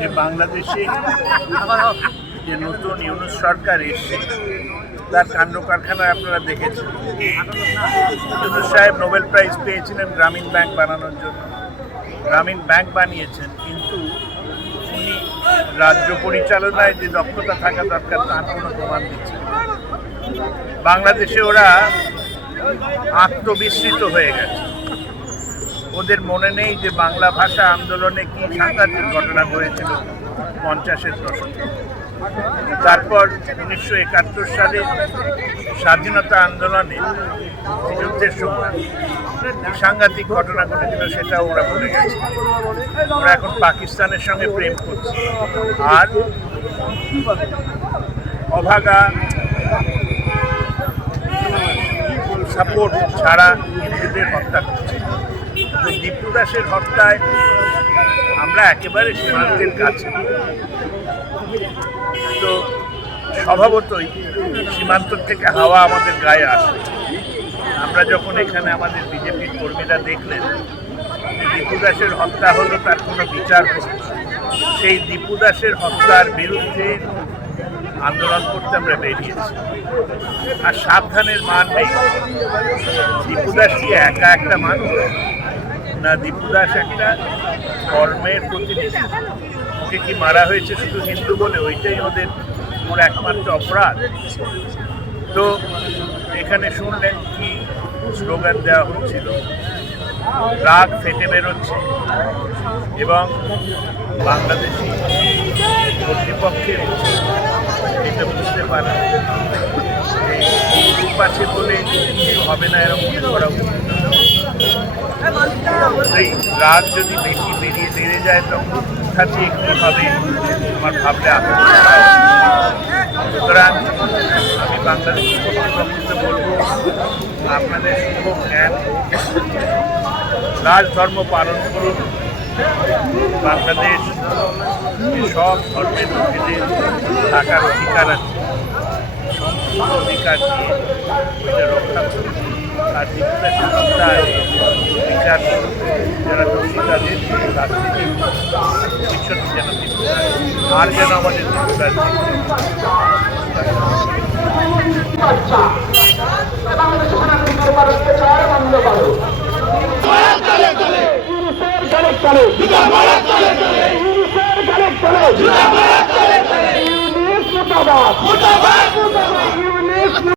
যে বাংলাদেশে যে নতুন ইউনূস সরকার এসছে তার কাণ্ড কারখানা আপনারা দেখেছেন। ইউনূস সাহেব নোবেল প্রাইজ পেয়েছিলেন গ্রামীণ ব্যাংক বানানোর জন্য। গ্রামীণ ব্যাংক বানিয়েছেন, কিন্তু উনি রাজ্য পরিচালনায় যে দক্ষতা থাকা দরকার তার কোনো প্রমাণ দিচ্ছেন। বাংলাদেশে ওরা আত্মবিস্মৃত হয়ে গেছে। ওদের মনে নেই যে বাংলা ভাষা আন্দোলনে কি সাংঘাতিক ঘটনা ঘটেছিল 50-এর দশকে। তারপর 1971 সালে স্বাধীনতা আন্দোলনে যুদ্ধের সময় সাংঘাতিক ঘটনা ঘটেছিল, সেটাও ওরা ভুলে গেছে। ওরা এখন পাকিস্তানের সঙ্গে প্রেম করছে আর অভাগা সাপোর্ট ছাড়া হিন্দুদের হত্যা করছে। তো দীপু দাসের হত্যায় আমরা একেবারে সীমান্তের কাছে, তো স্বভাবতই সীমান্ত থেকে হাওয়া আমাদের গায়ে আসে। আমরা যখন এখানে আমাদের বিজেপির কর্মীরা দেখলেন যে দীপু দাসের হত্যা হলো, তার কোনো বিচার হলো, সেই দীপু দাসের হত্যার বিরুদ্ধে আন্দোলন করতে আমরা বেরিয়েছি। আর সাবধানের মান নেই। দীপু দাস কি একা একটা মানুষ না? দীপু দাস একটা ধর্মের প্রতিনিধি। ওকে কি মারা হয়েছে শুধু হিন্দু বলে? ওইটাই ওর একমাত্র অপরাধ। তো এখানে শুনলেন কি স্লোগান দেওয়া হচ্ছিল, রাগ ফেটে বেরোচ্ছে এবং বাংলাদেশি কর্তৃপক্ষের এটা বুঝতে পারে রূপ আছে বলে কিছু হবে না, এরকম মনে করা উচিত। এই রাগ যদি বেড়ে যায় তখন খাতে কী হবে আমার ভাবলে আতঙ্ক হয়। সুতরাং আমি বাংলাদেশি কর্তৃপক্ষকে বলব, আপনাদের শুভ জ্ঞান, রাজধর্ম পালন করুন। বাংলাদেশ সব ধর্মের লোকেদের থাকার অধিকার আছে, সম্পূর্ণ অধিকার দিয়ে ওইটা রক্ষা করুন। আর দীপুদাসের হত্যায় বিচার করুন, যারা দোষী তাদের শাস্তি দিন। ভবিষ্যতে যেন দীপুদাস আর যেন আমাদের দীপুদাস চলে